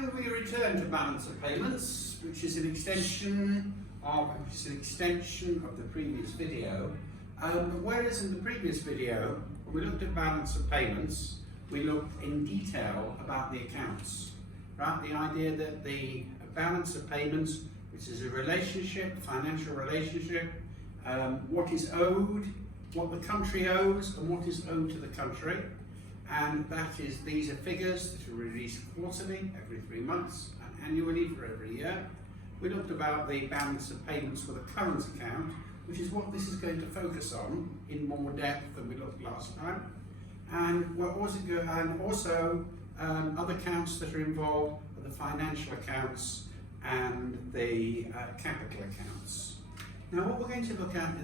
And we return to balance of payments, which is an extension of the previous video. Whereas in the previous video, when we looked at balance of payments, we looked in detail about the accounts, right? The idea that the balance of payments, which is a relationship, financial relationship, what is owed, what the country owes, and what is owed to the country. And these are figures that are released quarterly, every 3 months, and annually for every year. We looked about the balance of payments for the current account, which is what this is going to focus on in more depth than we looked last time. And also other accounts that are involved are the financial accounts and the capital accounts. Now, what we're going to look at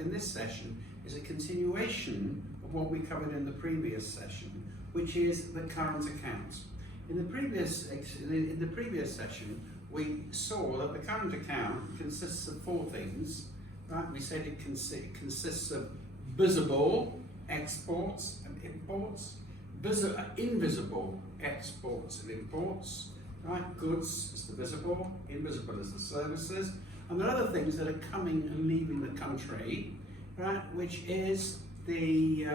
in this session is a continuation of what we covered in the previous session, which is the current account. In the previous session, we saw that the current account consists of 4 things. Right? We said it consists of visible exports and imports, invisible exports and imports. Right? Goods is the visible, invisible is the services, and there are other things that are coming and leaving the country, right? Which is the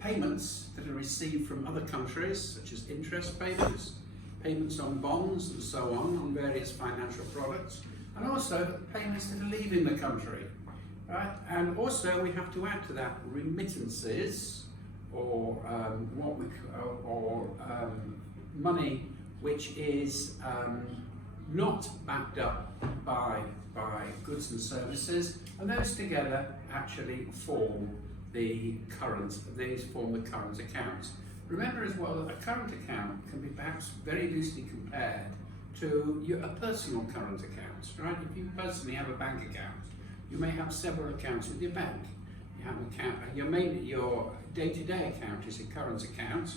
payments that are received from other countries, such as interest payments, payments on bonds and so on various financial products, and also payments that are leaving the country, right? And also we have to add to that remittances, or money which is not backed up by goods and services, and those together actually form the current account. Remember as well that a current account can be perhaps very loosely compared to a personal current account, right? If you personally have a bank account, you may have several accounts with your bank. You have your day-to-day account is a current account,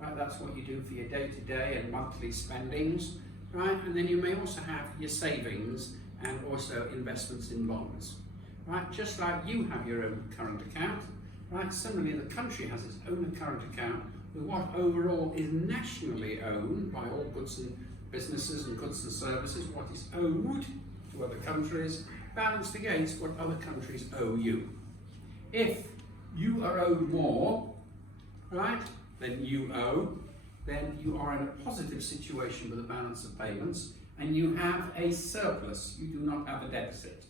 right? That's what you do for your day-to-day and monthly spendings, right? And then you may also have your savings and also investments in bonds, right? Just like you have your own current account, right? Similarly, the country has its own current account with what overall is nationally owned by all goods and businesses and goods and services, what is owed to other countries, balanced against what other countries owe you. If you are owed more, right, than you owe, then you are in a positive situation with a balance of payments, and you have a surplus, you do not have a deficit.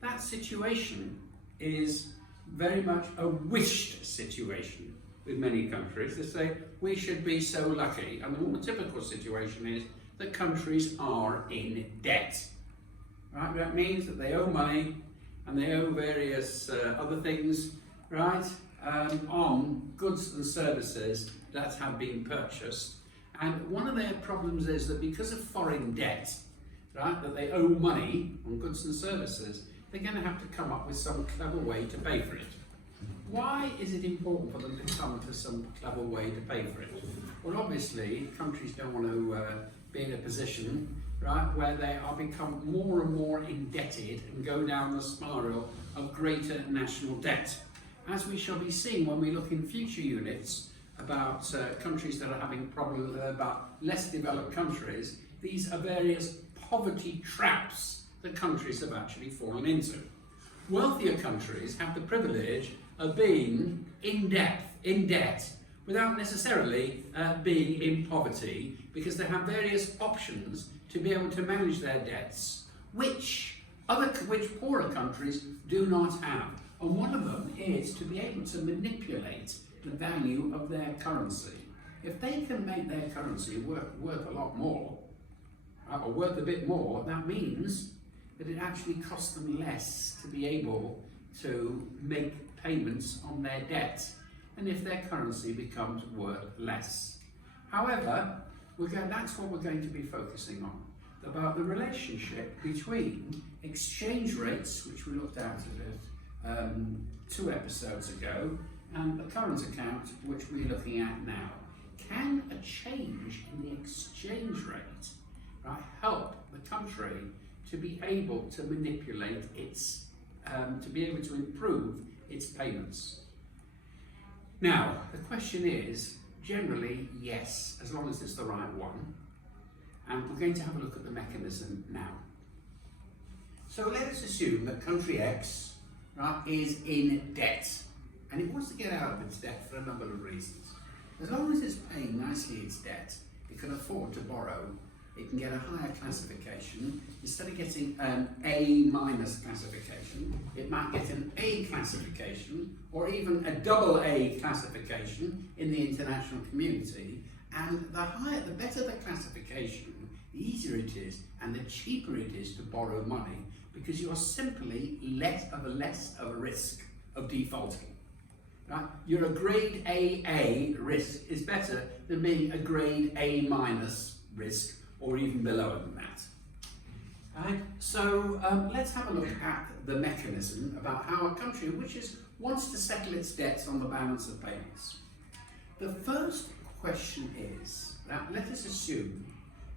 That situation is very much a wished situation with many countries. They say, we should be so lucky, and the more typical situation is that countries are in debt. Right? That means that they owe money, and they owe various other things, right, on goods and services that have been purchased. And one of their problems is that because of foreign debt, right, that they owe money on goods and services, they're going to have to come up with some clever way to pay for it. Why is it important for them to come to some clever way to pay for it? Well, obviously, countries don't want to be in a position, right, where they are become more and more indebted and go down the spiral of greater national debt. As we shall be seeing when we look in future units about countries that are having problems, about less developed countries, these are various poverty traps that countries have actually fallen into. Wealthier countries have the privilege of being in debt, without necessarily being in poverty, because they have various options to be able to manage their debts, which poorer countries do not have. And one of them is to be able to manipulate the value of their currency. If they can make their currency worth a lot more, or worth a bit more, that means that it actually costs them less to be able to make payments on their debt, and if their currency becomes worth less. However, that's what we're going to be focusing on, about the relationship between exchange rates, which we looked at 2 episodes ago, and the current account, which we're looking at now. Can a change in the exchange rate help the country to be able to manipulate its, to be able to improve its payments? Now, the question is, generally, yes, as long as it's the right one. And we're going to have a look at the mechanism now. So let us assume that country X, right, is in debt, and it wants to get out of its debt for a number of reasons. As long as it's paying nicely its debt, it can afford to borrow. It can get a higher classification. Instead of getting an A- classification, it might get an A classification or even a double A classification in the international community. And the better the classification, the easier it is and the cheaper it is to borrow money, because you're simply less of a risk of defaulting. Right? Your grade AA risk is better than being a grade A- risk, or even below than that. Right? So let's have a look at the mechanism about how a country wants to settle its debts on the balance of payments. The first question is that let us assume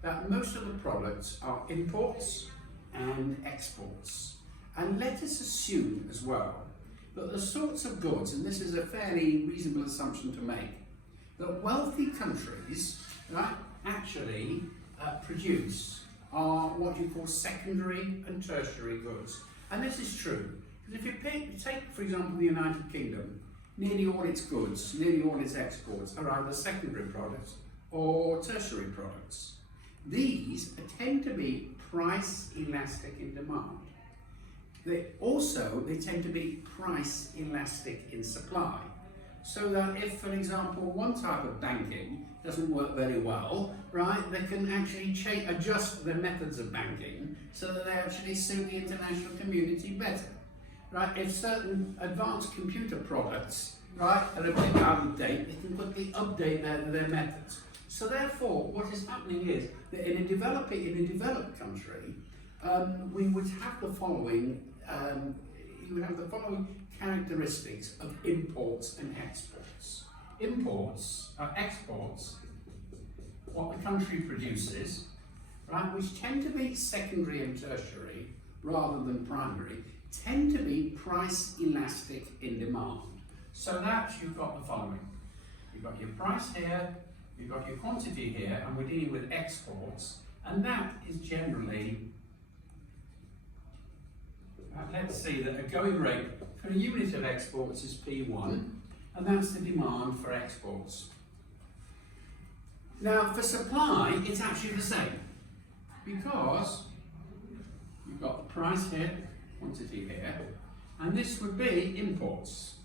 that most of the products are imports and exports. And let us assume as well that the sorts of goods, and this is a fairly reasonable assumption to make, that wealthy countries, right, actually produce are what you call secondary and tertiary goods. And this is true, because if you take, for example, the United Kingdom, nearly all its goods, nearly all its exports are either secondary products or tertiary products. These tend to be price elastic in demand. They tend to be price elastic in supply. So that if, for example, one type of banking doesn't work very well, right, they can actually adjust their methods of banking so that they actually suit the international community better. Right? If certain advanced computer products, right, are a bit out of date, they can quickly update their methods. So therefore, what is happening is that in a developed country, we would have the following. You would have the following characteristics of imports and exports. Imports are exports, what the country produces, right, which tend to be secondary and tertiary rather than primary, tend to be price elastic in demand. So that you've got the following. You've got your price here, you've got your quantity here, and we're dealing with exports, and that is generally, let's see that a going rate for a unit of exports is P1, and that's the demand for exports. Now for supply, it's actually the same, because you've got the price here, quantity here, and this would be imports.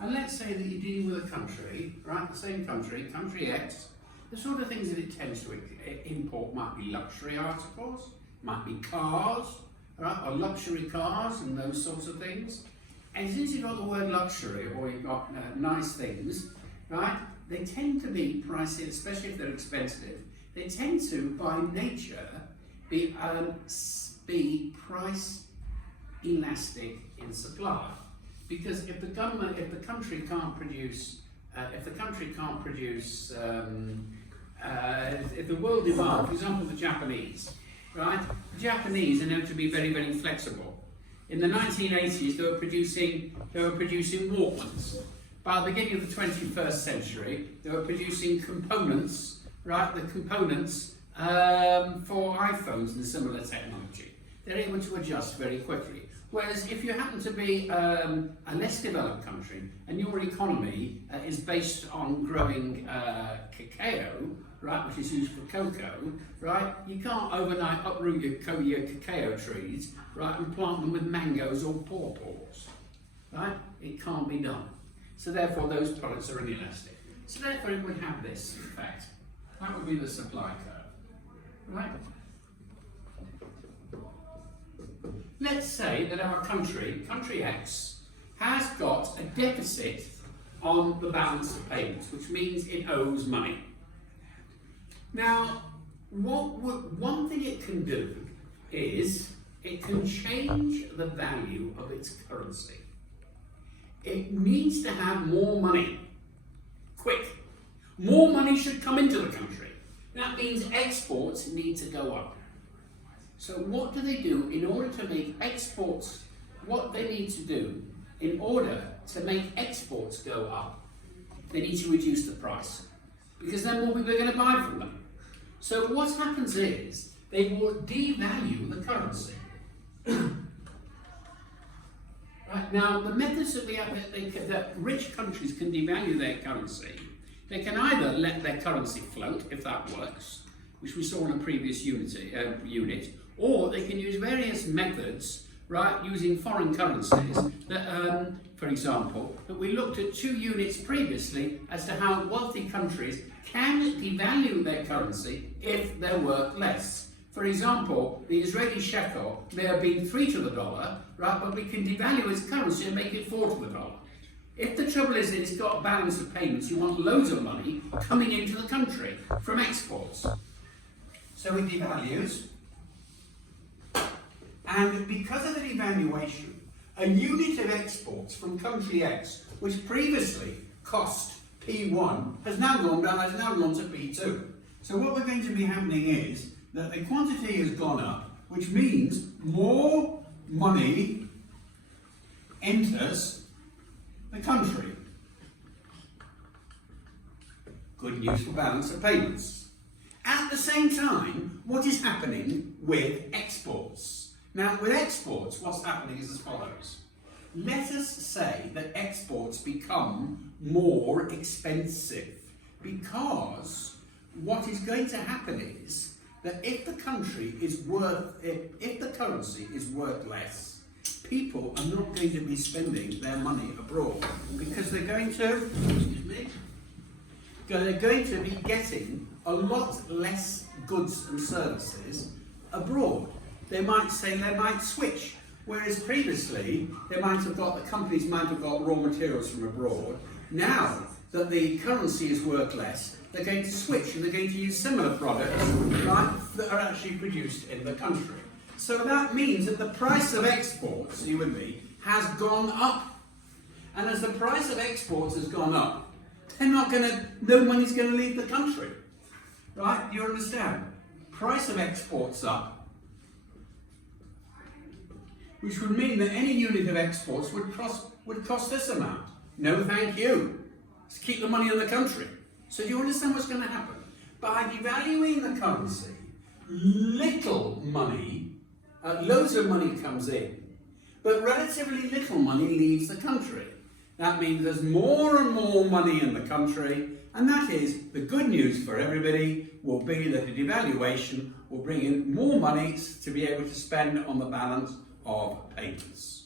And let's say that you're dealing with a country, right, the same country, country X, the sort of things that it tends to import might be luxury articles, might be cars, right, or luxury cars and those sorts of things. And as soon as you've got the word luxury or you've got nice things, right, they tend to be pricey, especially if they're expensive. They tend to, by nature, be price elastic in supply. Because if the country can't produce, if the world demand, for example, the Japanese, right? The Japanese are known to be very, very flexible. In the 1980s, they were producing Walkmans. By the beginning of the 21st century, they were producing components, right? The components for iPhones and similar technology. They're able to adjust very quickly. Whereas if you happen to be a less developed country and your economy is based on growing cacao, right, which is used for cocoa, right, you can't overnight uproot your cacao trees, right, and plant them with mangoes or pawpaws, right? It can't be done. So therefore those products are inelastic. So therefore it would have this effect. That would be the supply curve, right? Let's say that our country X, has got a deficit on the balance of payments, which means it owes money. Now, one thing it can do is it can change the value of its currency. It needs to have more money, quick. More money should come into the country. That means exports need to go up. So what do they do in order to make exports, what they need to do in order to make exports go up they need to reduce the price, because then more people are going to buy from them. So what happens is they will devalue the currency. Right, now, the methods that that rich countries can devalue their currency, they can either let their currency float, if that works, which we saw in a previous unit, or they can use various methods, right, using foreign currencies, that, for example, that we looked at 2 units previously as to how wealthy countries can devalue their currency if they're worth less. For example, the Israeli shekel may have been 3 to the dollar, right, but we can devalue its currency and make it 4 to the dollar. If the trouble is that it's got a balance of payments, you want loads of money coming into the country from exports. So it devalues. And because of the devaluation, a unit of exports from country X, which previously cost P1, has now gone down, has now gone to P2. So what we're going to be happening is that the quantity has gone up, which means more money enters the country. Good news for balance of payments. At the same time, what is happening with exports? Now, with exports, what's happening is as follows. Let us say that exports become more expensive, because what is going to happen is that if the currency is worth less, people are not going to be spending their money abroad, because they're going to, they're going to be getting a lot less goods and services abroad. They might switch, whereas previously the companies might have got raw materials from abroad. Now that the currency is worth less, they're going to switch and they're going to use similar products, right, that are actually produced in the country. So that means that the price of exports, you and me, has gone up. And as the price of exports has gone up, no money's going to leave the country. Right? You understand? Price of exports up, which would mean that any unit of exports would cost this amount. No, thank you. Let's keep the money in the country. So do you understand what's going to happen? By devaluing the currency, little money, loads of money comes in, but relatively little money leaves the country. That means there's more and more money in the country, and that is the good news for everybody will be that the devaluation will bring in more money to be able to spend on the balance of payments.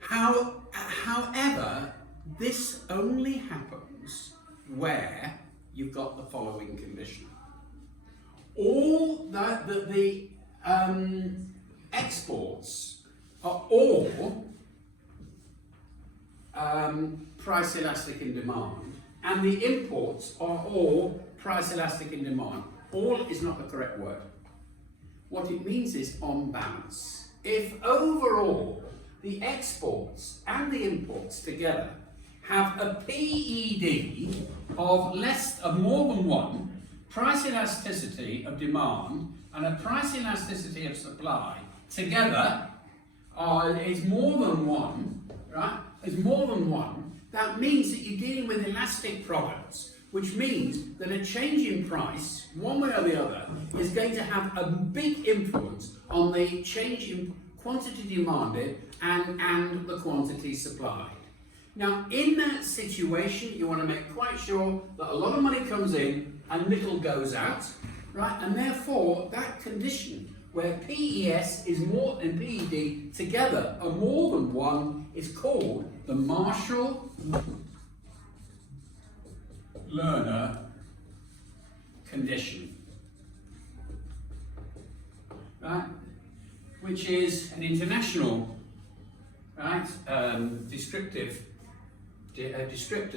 However, this only happens where you've got the following condition. All the exports are all price elastic in demand, and the imports are all price elastic in demand. All is not the correct word. What it means is on balance. If overall the exports and the imports together have a PED of more than 1, price elasticity of demand and a price elasticity of supply together is more than 1, right? Is more than 1. That means that you're dealing with elastic products, which means that a change in price, one way or the other, is going to have a big influence on the change in quantity demanded and the quantity supplied. Now, in that situation, you want to make quite sure that a lot of money comes in and little goes out, right? And therefore, that condition where PES is more and PED together are more than 1 is called the Marshall-Lerner condition, right? Which is an international, right, descriptor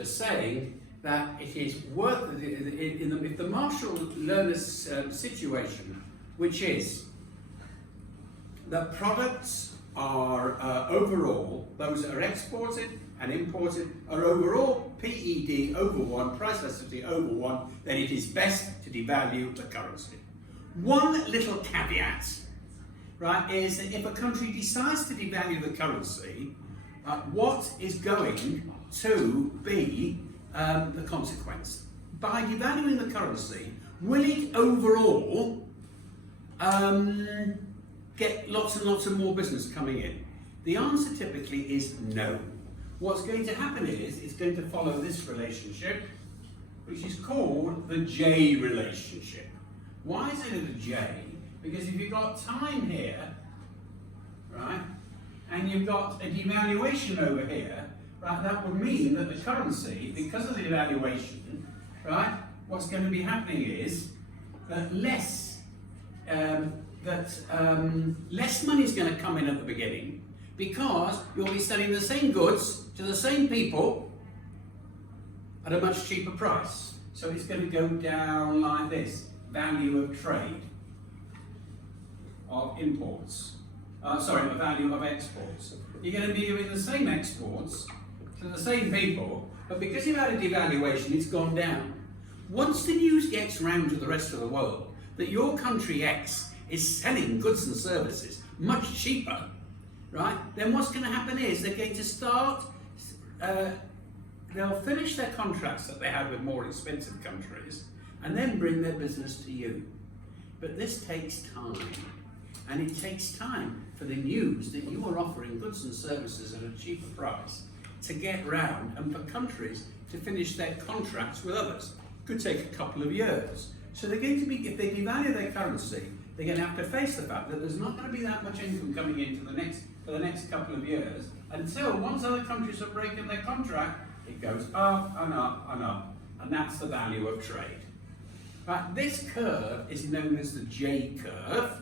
saying that it is worth if the Marshall-Lerner situation, which is that products are overall, those that are exported and imported are overall PED over 1, price elasticity over 1, then it is best to devalue the currency. One little caveat, right, is that if a country decides to devalue the currency, what is going to be the consequence? By devaluing the currency, will it overall get lots and lots of more business coming in? The answer typically is no. What's going to happen is it's going to follow this relationship, which is called the J relationship. Why is it a J? Because if you've got time here, right, and you've got a devaluation over here, right, that would mean that the currency, because of the devaluation, right, what's going to be happening is that less money is going to come in at the beginning, because you'll be selling the same goods to the same people at a much cheaper price. So it's going to go down like this: value of trade, of imports. The value of exports. You're going to be doing the same exports to the same people, but because you've had a devaluation, it's gone down. Once the news gets round to the rest of the world that your country X is selling goods and services much cheaper, right, then what's going to happen is they're going to start, they'll finish their contracts that they had with more expensive countries and then bring their business to you. But this takes time, and it takes time for the news that you are offering goods and services at a cheaper price to get round, and for countries to finish their contracts with others. Could take a couple of years. So they're going to be, if they devalue their currency, they're going to have to face the fact that there's not going to be that much income coming in for the next couple of years, until once other countries have broken their contract, it goes up and up and up, and that's the value of trade. Right, this curve is known as the J curve.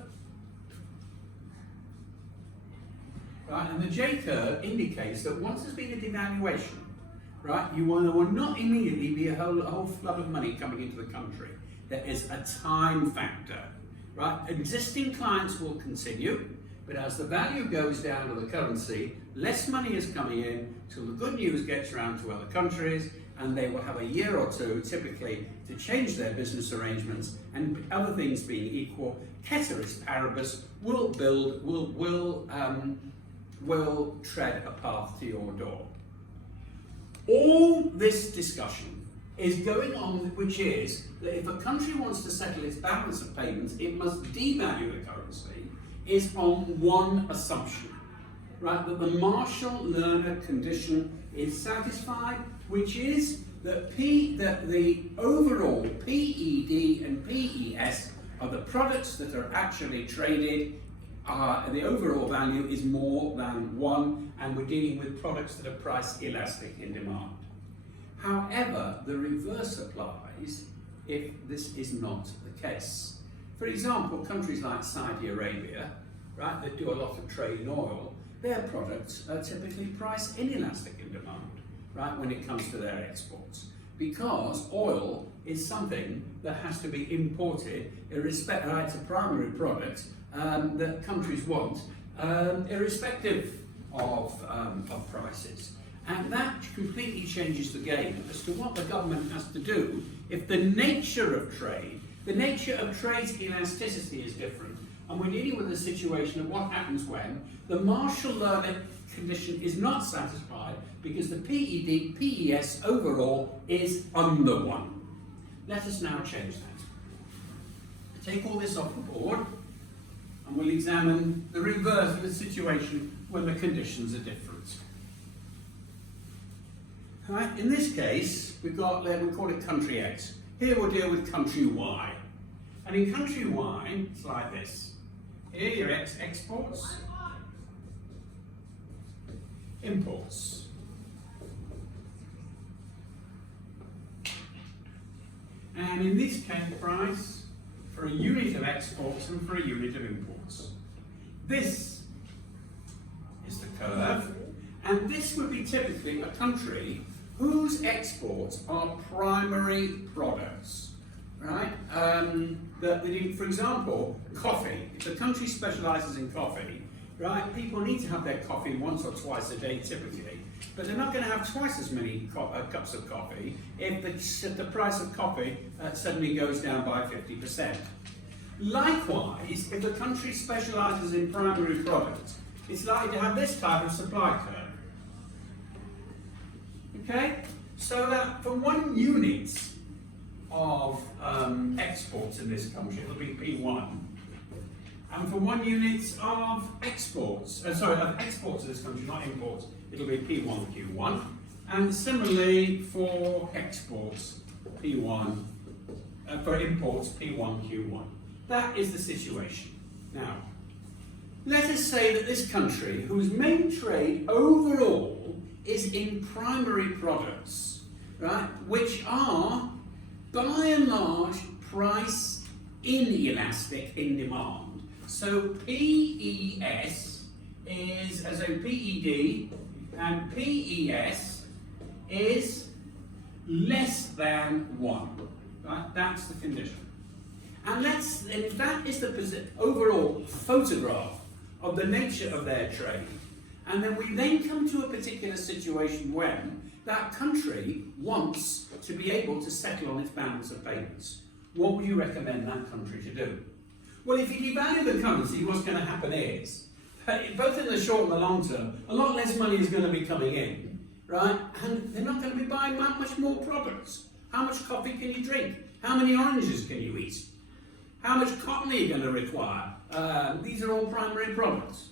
Right, and the J curve indicates that once there's been a devaluation, right, there will not immediately be a whole flood of money coming into the country. There is a time factor. Right? Existing clients will continue, but as the value goes down of the currency, less money is coming in till the good news gets around to other countries, and they will have a year or two typically to change their business arrangements, and other things being equal, ceteris paribus will tread a path to your door. All this discussion is going on, which is that if a country wants to settle its balance of payments, it must devalue the currency, is on one assumption, right? That the Marshall-Lerner condition is satisfied, which is that the overall PED and PES are the products that are actually traded. The overall value is more than one, and we're dealing with products that are price elastic in demand. However, the reverse applies if this is not the case. For example, countries like Saudi Arabia, right, that do a lot of trade in oil, their products are typically price inelastic in demand, right, when it comes to their exports. Because oil is something that has to be imported, irrespective, it's a primary product that countries want, irrespective of prices. And that completely changes the game as to what the government has to do if the nature of trade's elasticity is different. And we're dealing with a situation of what happens when the Marshall-Lerner condition is not satisfied because the PED, PES overall is under 1. Let us now change that. Take all this off the board, and we'll examine the reverse of the situation when the conditions are different. Right, in this case, we call it country X. Here we'll deal with country Y. And in country Y, it's like this. Here your exports, imports. And in this case, price for a unit of exports and for a unit of imports. This is the curve, and this would be typically a country whose exports are primary products, right? For example, coffee. If a country specialises in coffee, right, people need to have their coffee once or twice a day typically, but they're not going to have twice as many cups of coffee if the price of coffee suddenly goes down by 50%. Likewise, if a country specialises in primary products, it's likely to have this type of supply curve. Okay? So that for 1 unit of exports in this country, it'll be P1. And for 1 unit of exports, of exports to this country, not imports, it'll be P1Q1. And similarly for exports, P1, for imports, P1Q1. That is the situation. Now, let us say that this country, whose main trade overall is in primary products, right, which are by and large price inelastic in demand. So PES is, as a PED, and PES is less than 1. Right? That's the condition. And if that is the overall photograph of the nature of their trade, and then we then come to a particular situation when that country wants to be able to settle on its balance of payments, what would you recommend that country to do? Well, if you devalue the currency, what's going to happen is, both in the short and the long term, a lot less money is going to be coming in, right? And they're not going to be buying that much more products. How much coffee can you drink? How many oranges can you eat? How much cotton are you going to require? These are all primary products.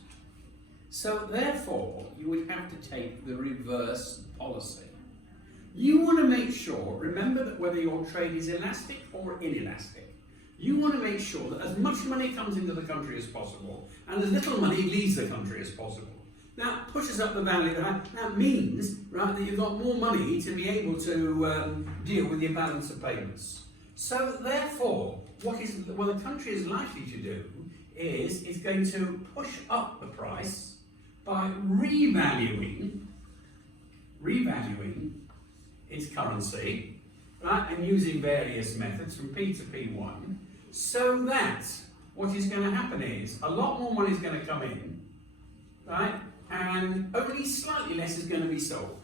So therefore, you would have to take the reverse policy. You want to make sure, remember that whether your trade is elastic or inelastic, you want to make sure that as much money comes into the country as possible and as little money leaves the country as possible. That pushes up the value. That means, right, that you've got more money to be able to deal with your balance of payments. So therefore, what the country is likely to do is it's going to push up the price by revaluing its currency, right, and using various methods from P to P1, so that what is going to happen is a lot more money is going to come in, right, and only slightly less is going to be sold.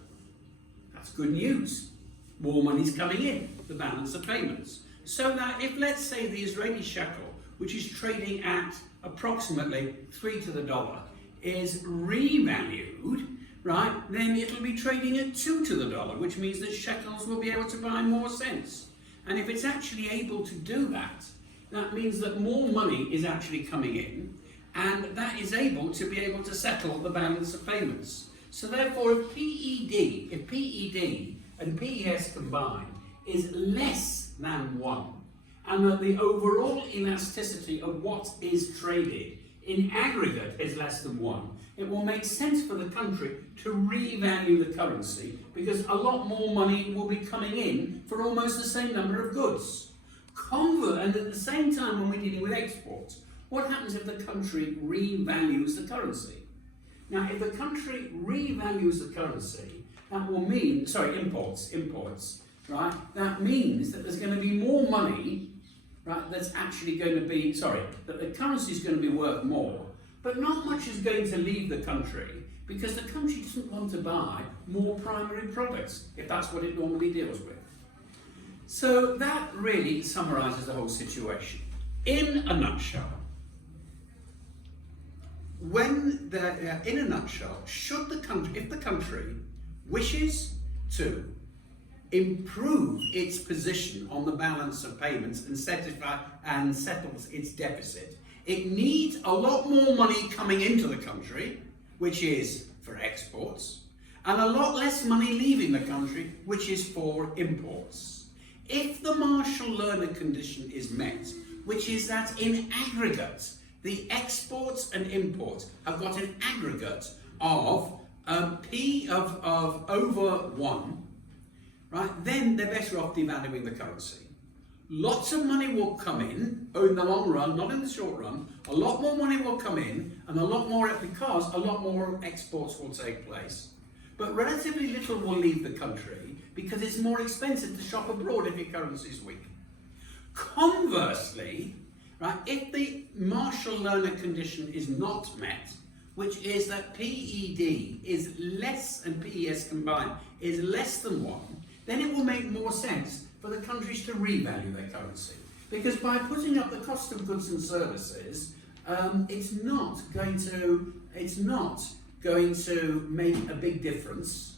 That's good news. More money is coming in, the balance of payments. So that if, let's say, the Israeli shekel, which is trading at approximately 3 to the dollar, is revalued, right, then it'll be trading at 2 to the dollar, which means that shekels will be able to buy more cents. And if it's actually able to do that, that means that more money is actually coming in, and that is able to be able to settle the balance of payments. So therefore, if PED and PES combined is less than 1, and that the overall elasticity of what is traded in aggregate is less than 1, it will make sense for the country to revalue the currency, because a lot more money will be coming in for almost the same number of goods. And at the same time, when we're dealing with exports, what happens if the country revalues the currency? Now, if the country revalues the currency, that will mean, imports, right? That means that there's going to be more money, right, that's actually going to be, that the currency is going to be worth more, but not much is going to leave the country, because the country doesn't want to buy more primary products, if that's what it normally deals with. So that really summarises the whole situation. In a nutshell, should the country, if the country wishes to improve its position on the balance of payments and settles its deficit, it needs a lot more money coming into the country, which is for exports, and a lot less money leaving the country, which is for imports. If the Marshall-Lerner condition is met, which is that in aggregate, the exports and imports have got an aggregate of P of over 1, right, then they're better off devaluing the currency. Lots of money will come in the long run, not in the short run. A lot more money will come in, and because a lot more exports will take place. But relatively little will leave the country, because it's more expensive to shop abroad if your currency is weak. Conversely, right, if the Marshall-Lerner condition is not met, which is that PED is less and PES combined is less than 1, then it will make more sense for the countries to revalue their currency. Because by putting up the cost of goods and services, it's not going to make a big difference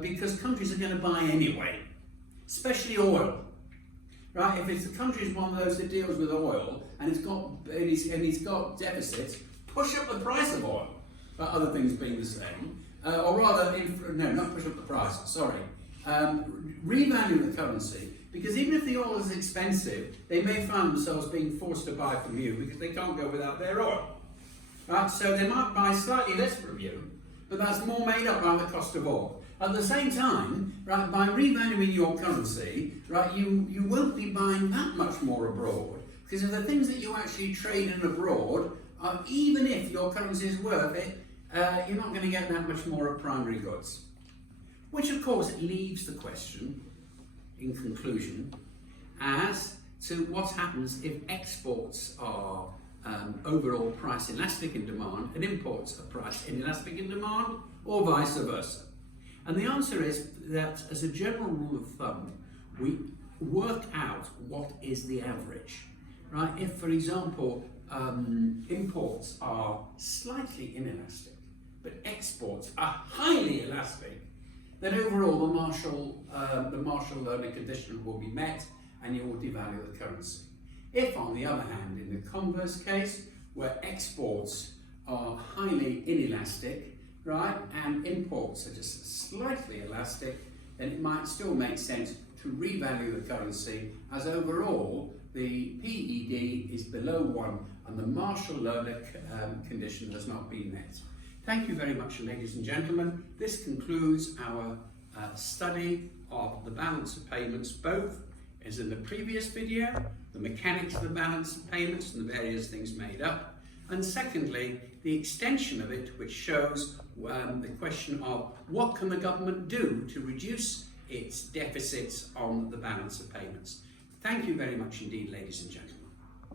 because countries are going to buy anyway, especially oil. Right? If it's the country's one of those that deals with oil and it's got deficits, push up the price of oil. Other things being the same, or rather, no, not push up the price. Sorry, revalue the currency, because even if the oil is expensive, they may find themselves being forced to buy from you because they can't go without their oil. Right? So they might buy slightly less from you, but that's more made up by the cost of oil. At the same time, right, by revaluing your currency, right, you won't be buying that much more abroad, because of the things that you actually trade in abroad, even if your currency is worth it, you're not going to get that much more of primary goods. Which of course leaves the question, in conclusion, as to what happens if exports are overall price elastic in demand and imports are price inelastic in demand, or vice versa. And the answer is that, as a general rule of thumb, we work out what is the average. Right? If, for example, imports are slightly inelastic, but exports are highly elastic, then overall the Marshall-Lerner condition will be met and you will devalue the currency. If, on the other hand, in the converse case, where exports are highly inelastic, right, and imports are just slightly elastic, then it might still make sense to revalue the currency, as overall the PED is below 1 and the Marshall-Lerner condition has not been met. Thank you very much, ladies and gentlemen. This concludes our study of the balance of payments, both as in the previous video, the mechanics of the balance of payments and the various things made up, and secondly, the extension of it, which shows the question of what can the government do to reduce its deficits on the balance of payments. Thank you very much indeed, ladies and gentlemen.